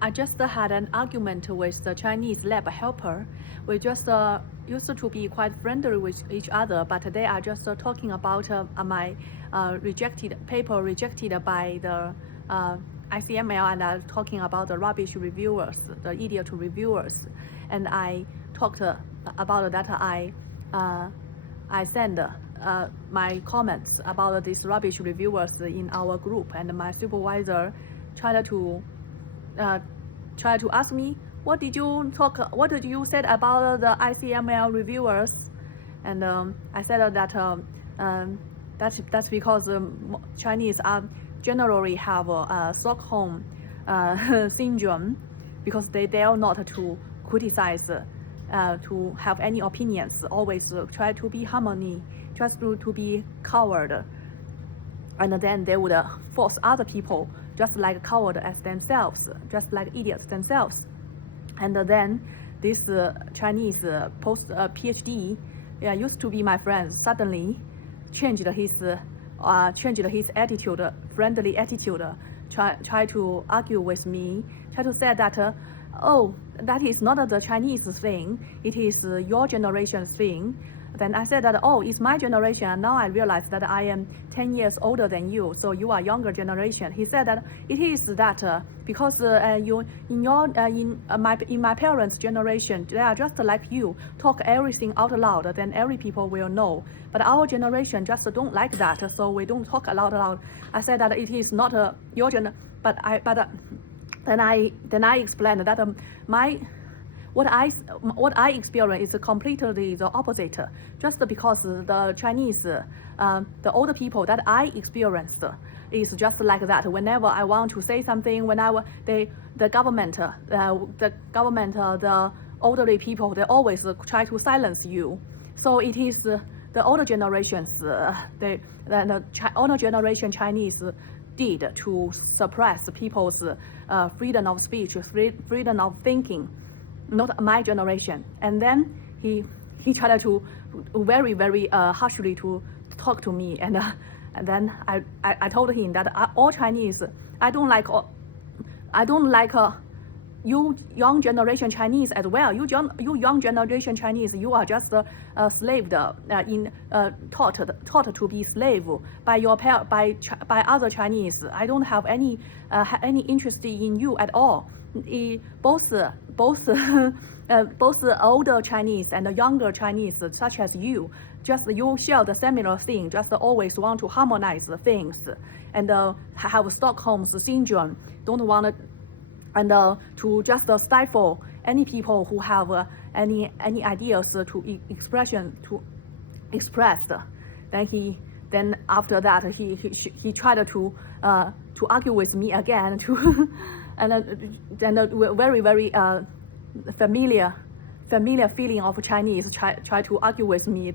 I just had an argument with the Chinese lab helper. We just used to be quite friendly with each other, but they are just talking about my rejected paper rejected by the ICML, and are talking about the rubbish reviewers, the idiot reviewers. And I talked about that. I sent my comments about these rubbish reviewers in our group, and my supervisor tried to ask me, what did you said about the ICML reviewers? And I said that that's because Chinese are generally have Stockholm syndrome, because they dare not to criticize, to have any opinions, always try to be harmony, just to be coward, and then they would force other people just like coward as themselves, just like idiots themselves. And then this Chinese post PhD used to be my friend, suddenly changed his attitude, friendly attitude, try to argue with me, try to say that oh, that is not the Chinese thing, it is your generation's thing. Then I said that, oh, it's my generation, and now I realize that I am 10 years older than you, so you are younger generation. He said that it is that because in my parents' generation, they are just like you, talk everything out loud, then every people will know. But our generation just don't like that, so we don't talk loud. I said that it is not your generation, then I explained that what I experience is completely the opposite. Just because the Chinese, the older people that I experienced is just like that. Whenever I want to say something, the government, the elderly people, they always try to silence you. So it is the older generations, the older generation Chinese did to suppress people's freedom of speech, freedom of thinking. Not my generation. And then he tried to very harshly to talk to me, and then I told him that all Chinese, I don't like you young generation Chinese as well. You young generation Chinese, you are just slaved taught to be slave by by other Chinese. I don't have any interest in you at all. Both older Chinese and younger Chinese, such as you, just you share the similar thing, just always want to harmonize things, and have Stockholm syndrome, don't want to, and to just stifle any people who have any ideas to express. Then after that he tried to argue with me again to and then very familiar feeling of Chinese try to argue with me,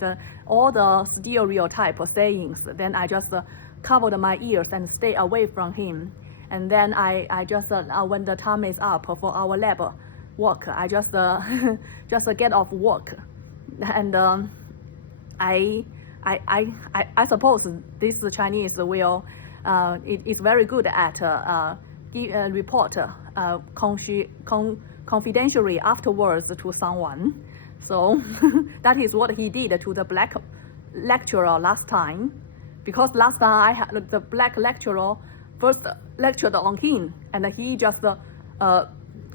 all the stereotype sayings. Then I just covered my ears and stay away from him. And then I just when the time is up for our lab work, I just get off work, and I suppose this Chinese will is very good at report confidentially afterwards to someone. So that is what he did to the black lecturer last time, because last time I had the black lecturer first lectured on him, and he just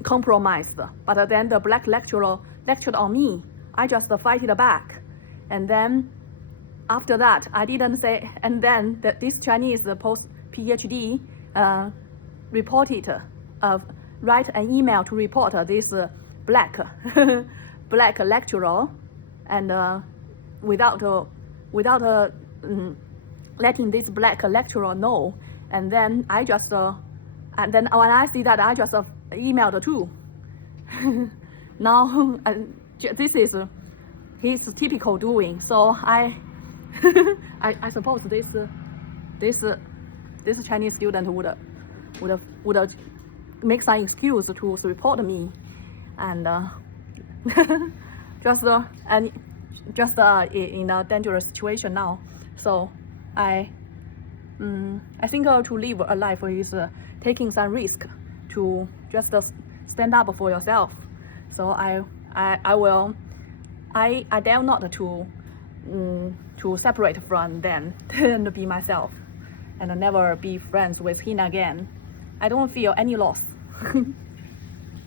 compromised. But then the black lecturer lectured on me. I just fight it back, and then after that I didn't say. And then this Chinese post PhD reported, write an email to report this black lecturer, and without letting this black lecturer know. And then I just and then when I see that, I just emailed too. Now this is his typical doing. So I suppose this Chinese student would make some excuse to report me, and just in a dangerous situation now. So I think to live a life is taking some risk, to just stand up for yourself. So I dare not to separate from them and be myself and never be friends with him again. I don't feel any loss.